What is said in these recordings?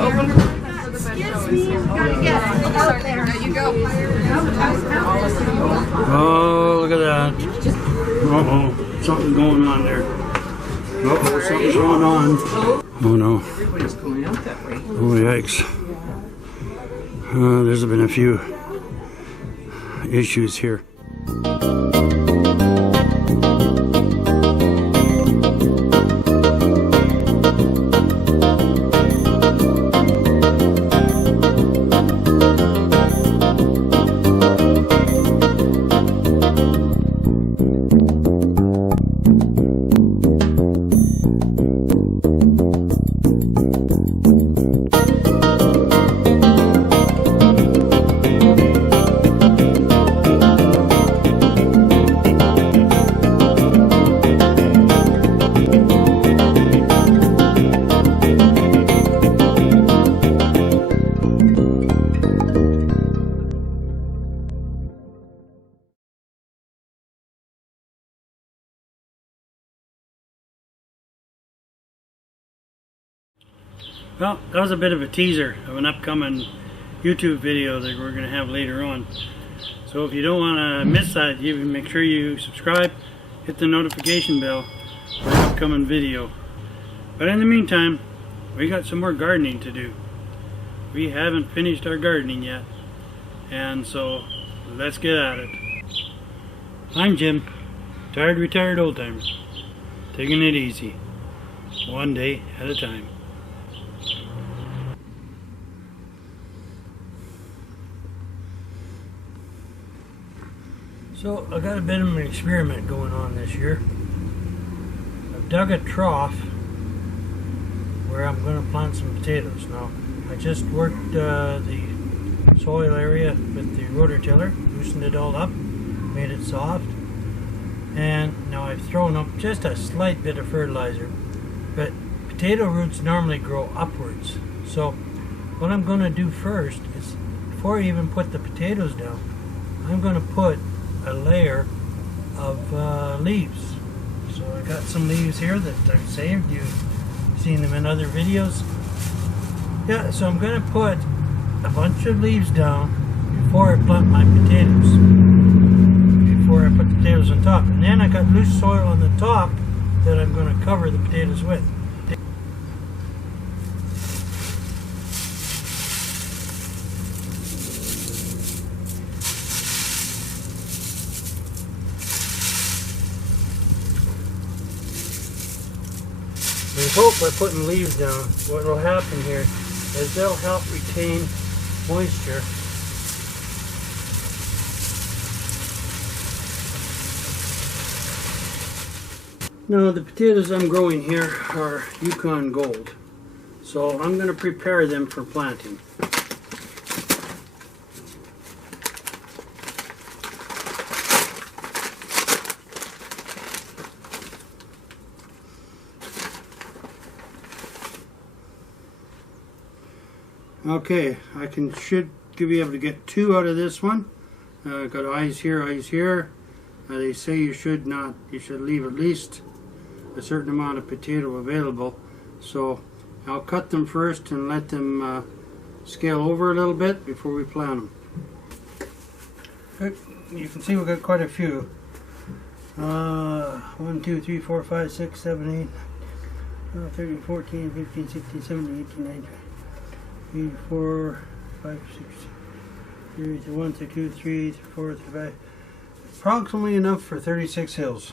open? Excuse me, gotta get it. Out there. There you go. Oh, look at that. Uh-oh, something going on there. Uh-oh, something's going on. Oh no. Everybody's going out that way. Oh, yikes. There's been a few issues here. Well, that was a bit of a teaser of an upcoming YouTube video that we're going to have later on. So if you don't want to miss that, you make sure you subscribe, hit the notification bell for an upcoming video. But in the meantime, we got some more gardening to do. We haven't finished our gardening yet, and so let's get at it. I'm Jim, Tired Retired Oldtimers, taking it easy, one day at a time. So I got a bit of an experiment going on this year. I've dug a trough where I'm going to plant some potatoes. Now I just worked the soil area with the rototiller, loosened it all up, made it soft, and now I've thrown up just a slight bit of fertilizer. But potato roots normally grow upwards, so what I'm going to do first is, before I even put the potatoes down, I'm going to put a layer of leaves. So I got some leaves here that I've saved. You've seen them in other videos. Yeah, so I'm going to put a bunch of leaves down before I plant my potatoes. Before I put the potatoes on top. And then I got loose soil on the top that I'm going to cover the potatoes with. We hope by putting leaves down, what will happen here is they'll help retain moisture. Now the potatoes I'm growing here are Yukon Gold, so I'm going to prepare them for planting. Okay, should be able to get two out of this one. Got eyes here, eyes here. They say you should leave at least a certain amount of potato available. So I'll cut them first and let them scale over a little bit before we plant them. You can see we've got quite a few. 1, 2, 3, 4, 5, 6, 7, 8, 13, 14, 15, 16, 17, 18, 19. 3, 4, 5, 6, 1, 2, 3, 4, 5. Approximately enough for 36 hills.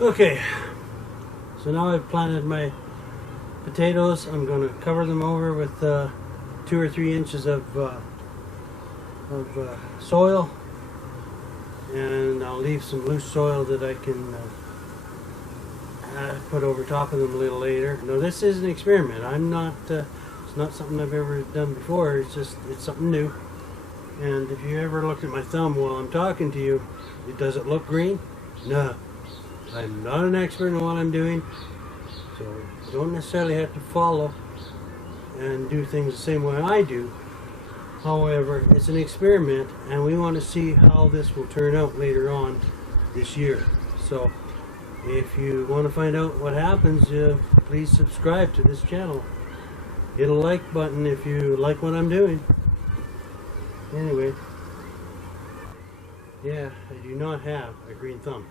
Okay, so now I've planted my potatoes. I'm going to cover them over with 2 or 3 inches of soil, and I'll leave some loose soil that I can put over top of them a little later. Now this is an experiment. I'm not. It's not something I've ever done before. It's something new. And if you ever looked at my thumb while I'm talking to you, does it look green? No. I'm not an expert in what I'm doing, so you don't necessarily have to follow and do things the same way I do. However, it's an experiment, and we want to see how this will turn out later on this year. So if you want to find out what happens, please subscribe to this channel. Hit a like button if you like what I'm doing. Anyway, yeah, I do not have a green thumb.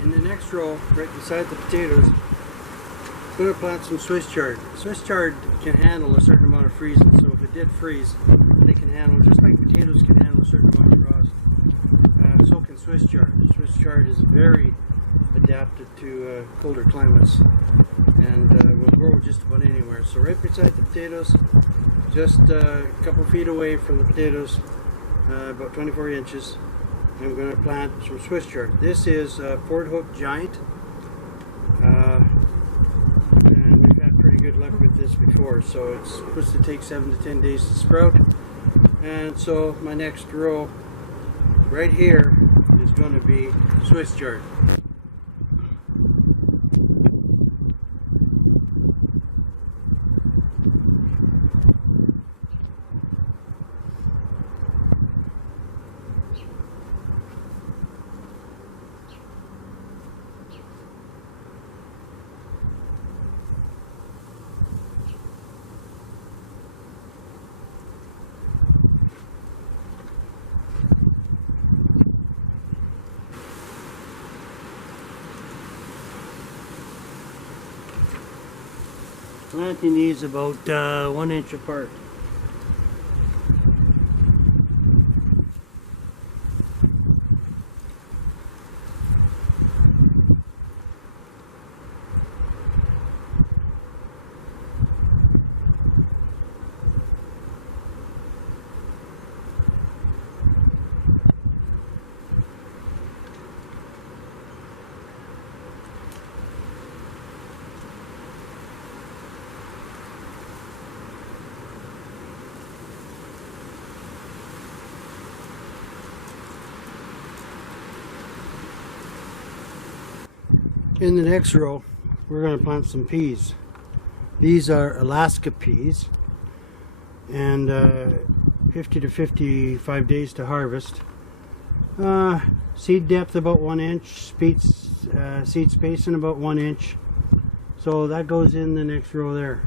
In the next row, right beside the potatoes, I'm going to plant some Swiss chard. Swiss chard can handle a certain amount of freezing, so if it did freeze, they can handle, just like potatoes can handle a certain amount of frost. So can Swiss chard. Swiss chard is very adapted to colder climates, and will grow just about anywhere. So right beside the potatoes, just a couple feet away from the potatoes, about 24 inches, I'm going to plant some Swiss chard. This is Ford Hook Giant, and we've had pretty good luck with this before. So it's supposed to take 7 to 10 days to sprout, and so my next row right here is going to be Swiss chard. Planting these about 1 inch apart. In the next row, we're going to plant some peas. These are Alaska peas, and 50 to 55 days to harvest. Seed depth about 1 inch, seed spacing about 1 inch. So that goes in the next row there.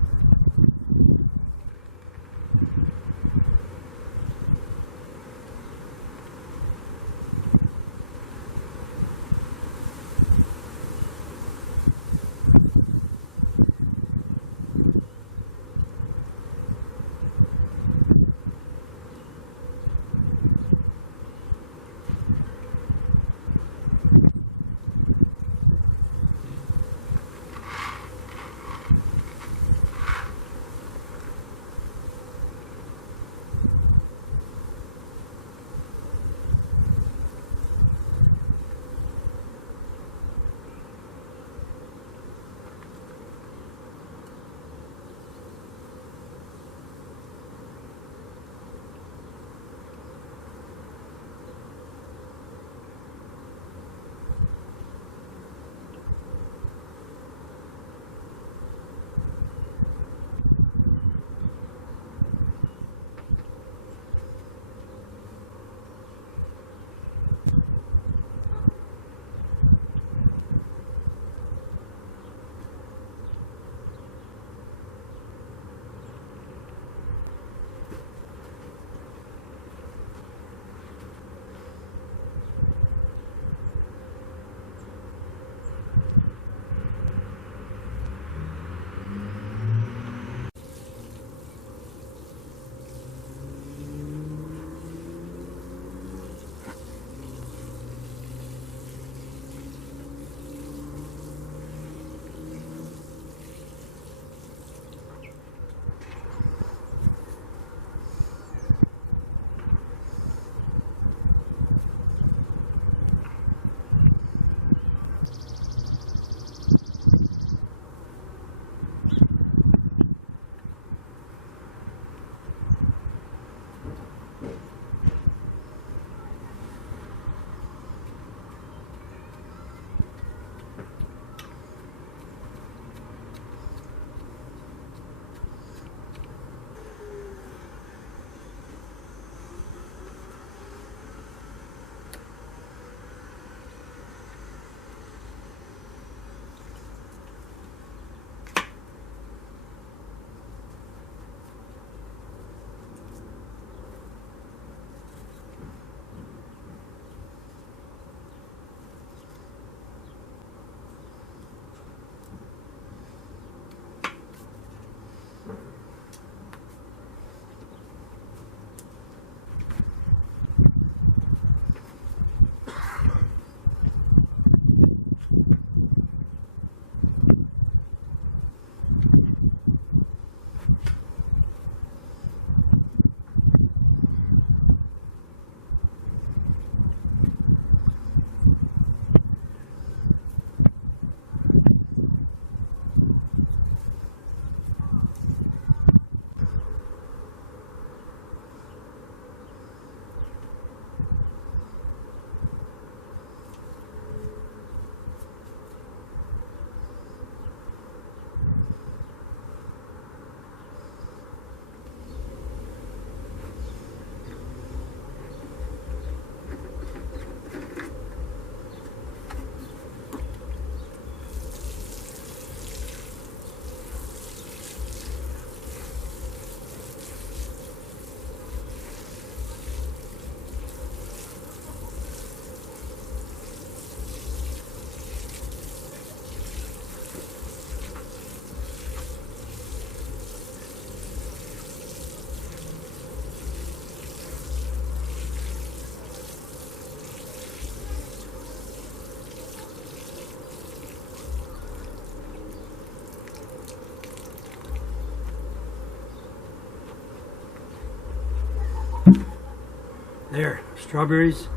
strawberries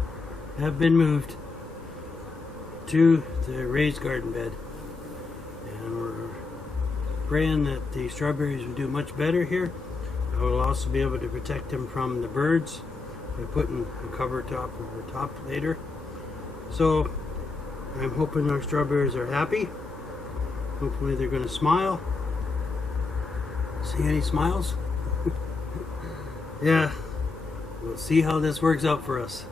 have been moved to the raised garden bed, and we're praying that the strawberries will do much better here. I will also be able to protect them from the birds by putting a cover top over top later. So I'm hoping our strawberries are happy. Hopefully they're going to smile. See any smiles? Yeah, we'll see how this works out for us.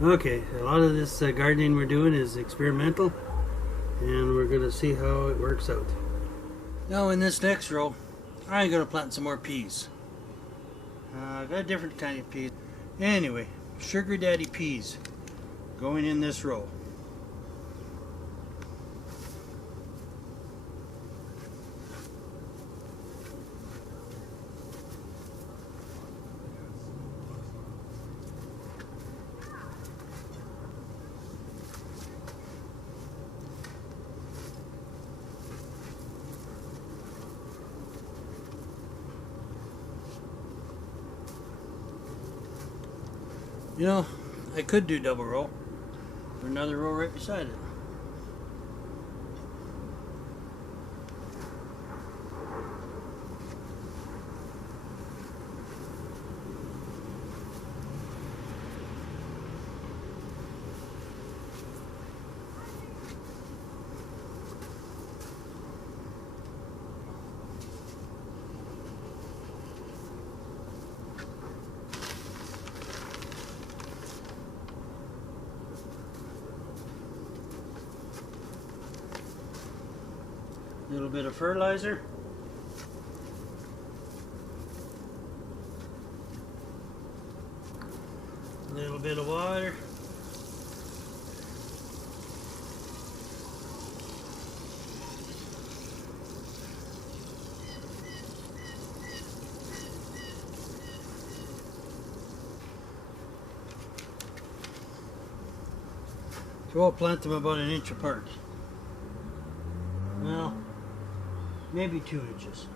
Okay, a lot of this gardening we're doing is experimental, and we're going to see how it works out. Now in this next row, I'm going to plant some more peas. I've got a different kind of peas. Anyway, sugar daddy peas going in this row. You know, I could do double row, or another row right beside it. A little bit of fertilizer. A little bit of water. So I'll plant them about 1 inch apart. Well, maybe 2 inches.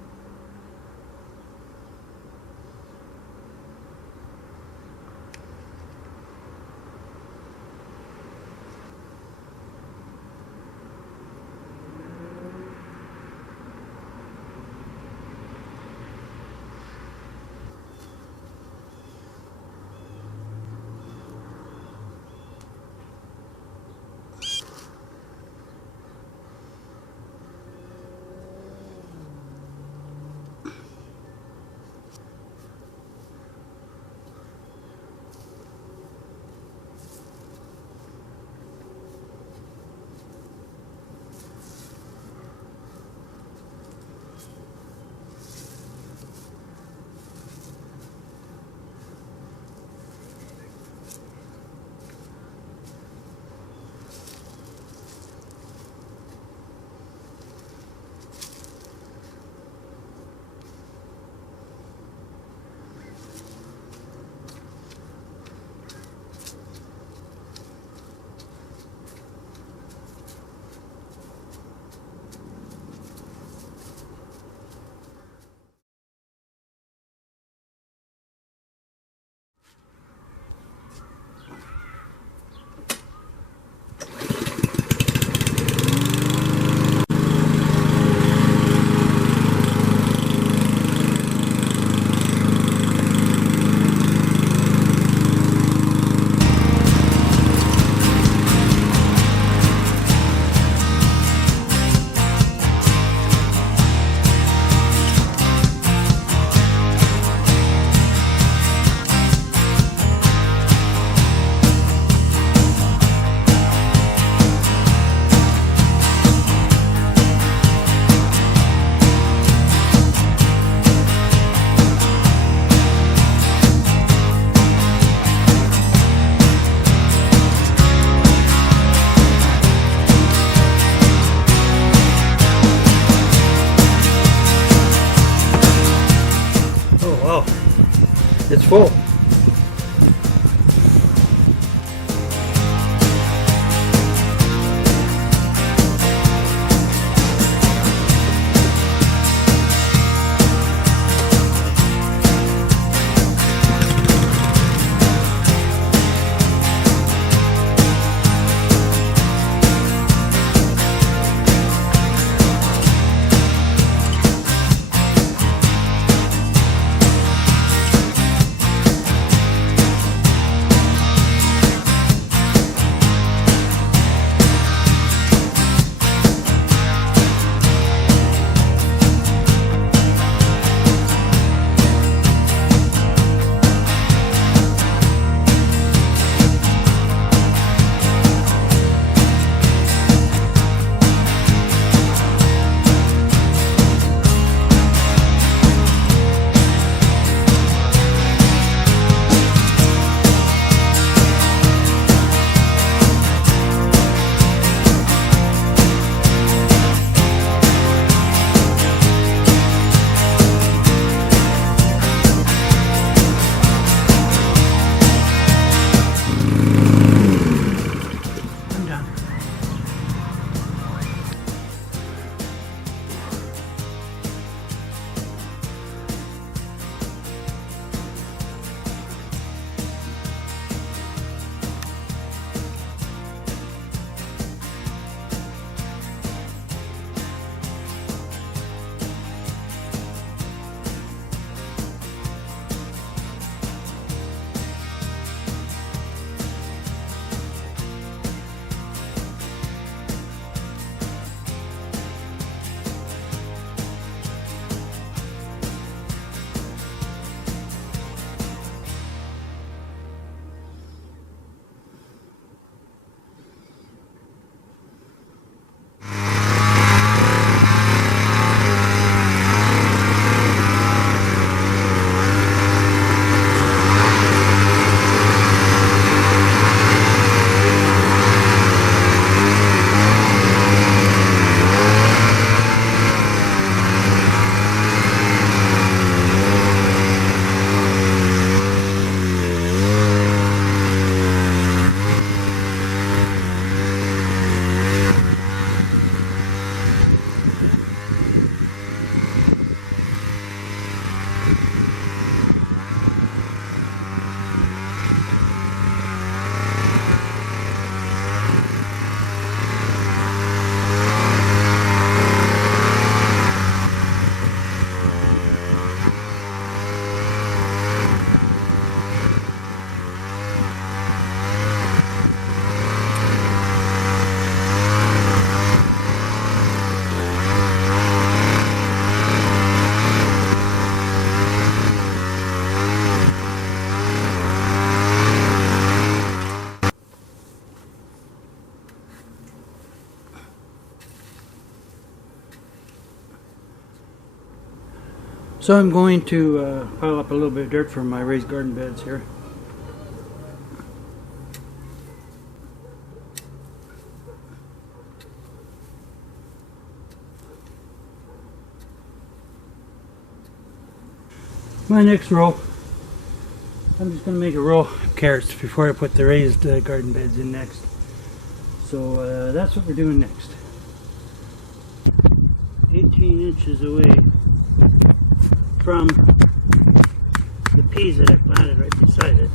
It's full. So I'm going to pile up a little bit of dirt for my raised garden beds here. My next row, I'm just going to make a row of carrots before I put the raised garden beds in next. So that's what we're doing next. 18 inches away from the peas that I planted right beside it.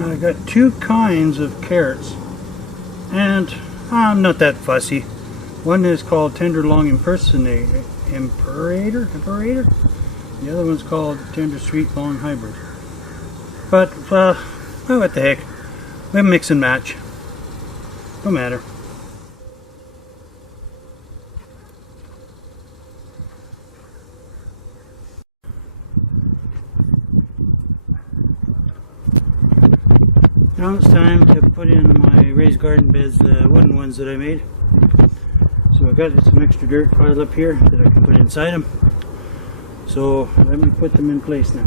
I got two kinds of carrots, and I'm not that fussy. One is called Tenderlong Imperator. The other one's called Tender Sweet Long Hybrid. But, well, what the heck. We mix and match. No matter. Now it's time to put in my raised garden beds, the wooden ones that I made. So I've got some extra dirt piled up here that I can put inside them. So let me put them in place now.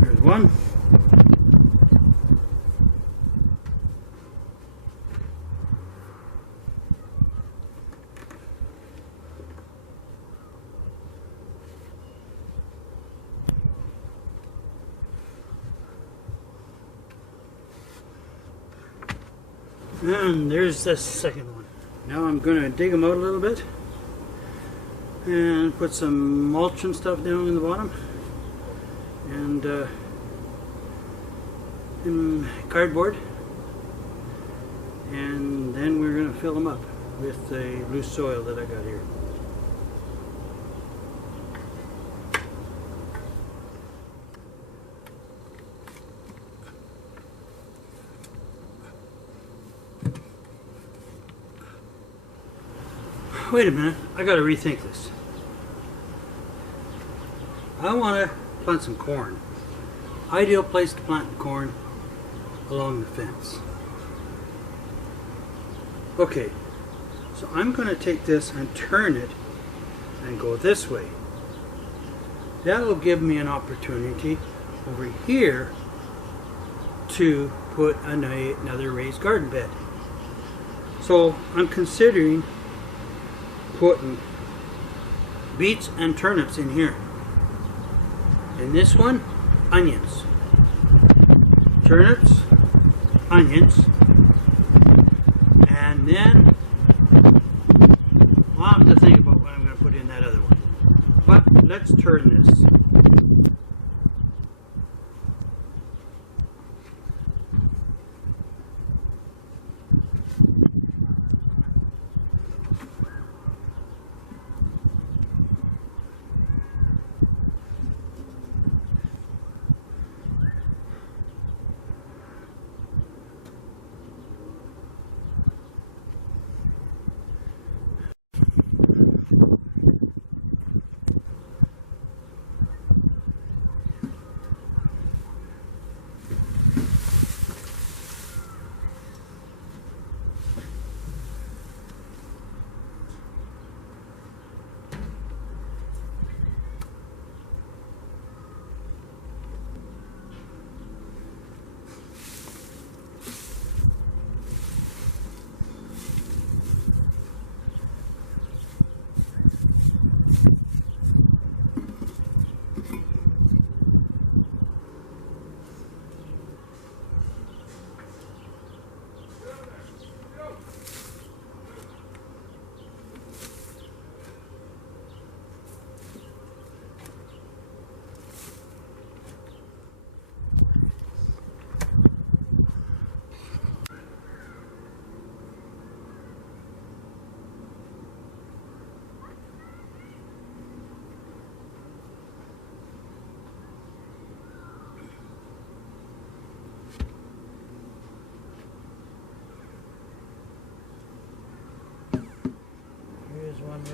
There's one. And there's the second one. Now I'm going to dig them out a little bit and put some mulch and stuff down in the bottom, and cardboard, and then we're going to fill them up with the loose soil that I got here. Wait a minute, I gotta rethink this. I want to plant some corn. Ideal place to plant corn, along the fence. Okay, so I'm going to take this and turn it and go this way. That'll give me an opportunity over here to put another raised garden bed. So I'm considering putting beets and turnips in here. In this one, onions. Turnips, onions, and then I'll have to think about what I'm going to put in that other one. But let's turn this.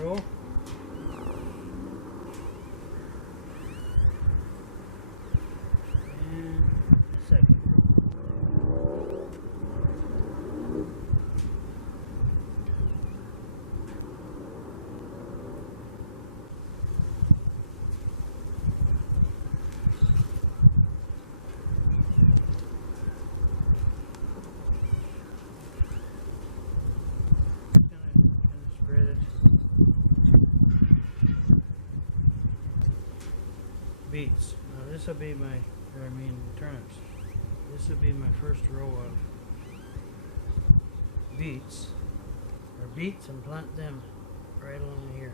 row. And the second row. Spread it. Beets. Now this will be my, turnips. This will be my first row of beets, and plant them right along here.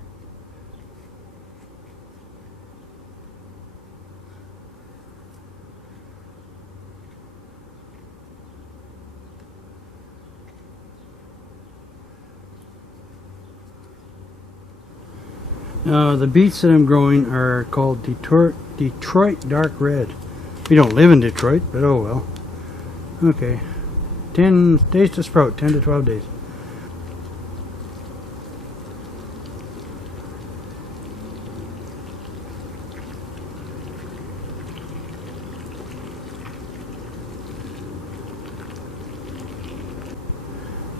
The beets that I'm growing are called Detroit Dark Red. We don't live in Detroit, but oh well. Okay. 10 days to sprout, 10 to 12 days.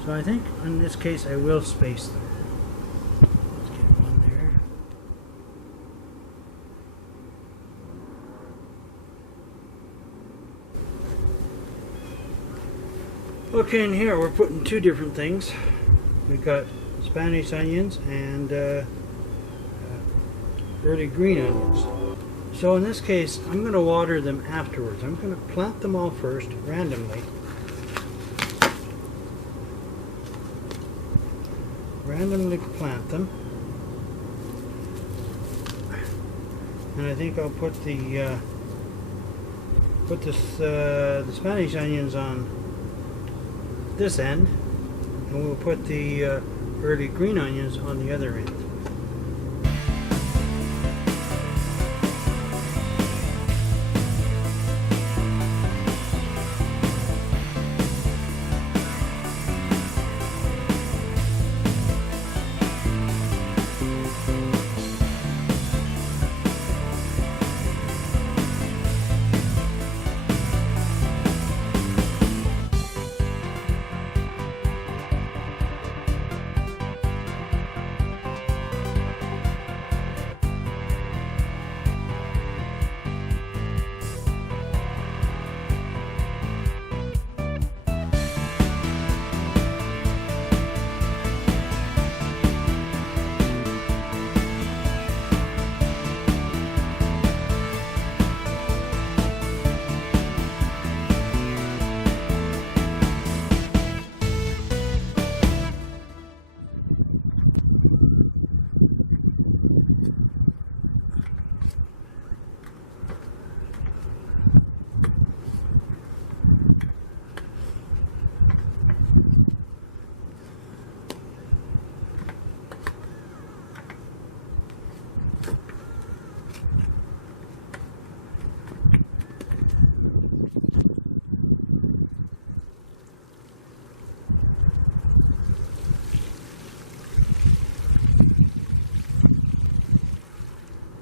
So I think in this case I will space them. Let's get one there. Okay, in here we're putting two different things. We've got Spanish onions and early green onions. So in this case, I'm going to water them afterwards. I'm going to plant them all first, randomly. Randomly plant them. And I think I'll put the Spanish onions on this end, and we'll put the early green onions on the other end.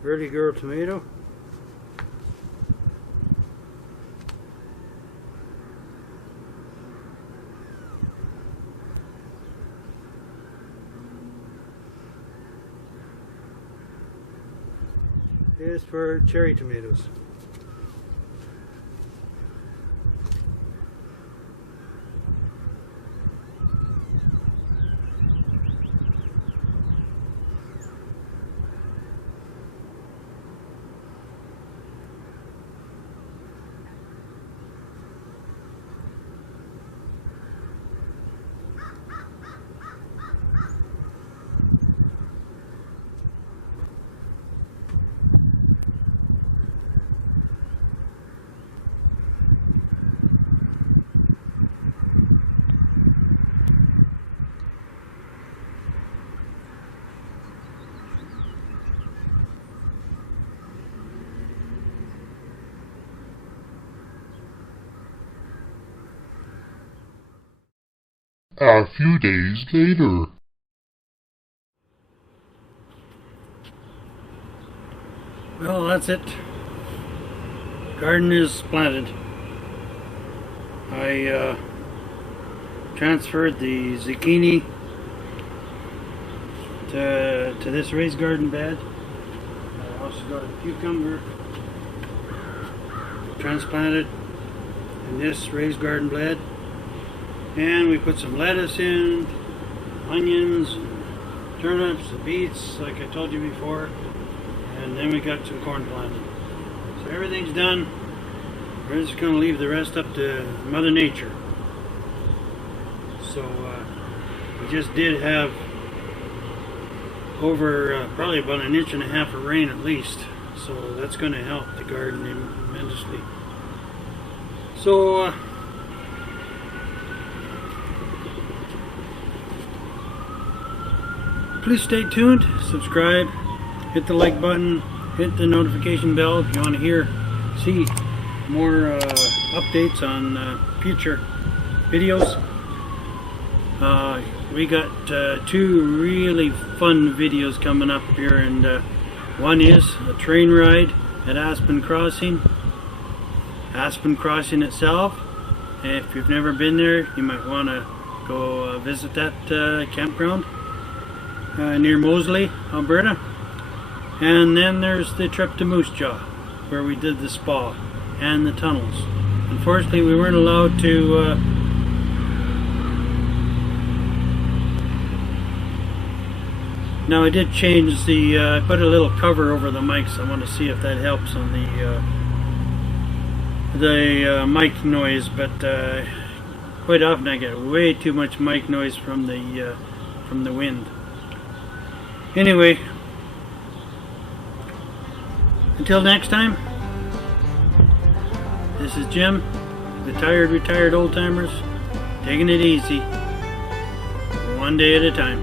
Early girl tomato. Here's for cherry tomatoes. A few days later. Well, that's it. Garden is planted. I transferred the zucchini to this raised garden bed. I also got a cucumber transplanted in this raised garden bed, and we put some lettuce in, onions, turnips, beets, like I told you before, and then we got some corn planted. So everything's done. We're just going to leave the rest up to Mother Nature. So we just did have over probably about 1.5 inches of rain at least, so that's going to help the garden tremendously. So please stay tuned, subscribe, hit the like button, hit the notification bell if you want to see more updates on future videos. We got 2 really fun videos coming up here, and one is a train ride at Aspen Crossing. Aspen Crossing itself, if you've never been there, you might want to go visit that campground near Moseley, Alberta. And then there's the trip to Moose Jaw, where we did the spa and the tunnels. Unfortunately, we weren't allowed to now I did change the I put a little cover over the mics. I want to see if that helps on the mic noise, but quite often I get way too much mic noise from the wind. Anyway, until next time, this is Jim, the Tired Retired Oldtimers, taking it easy, one day at a time.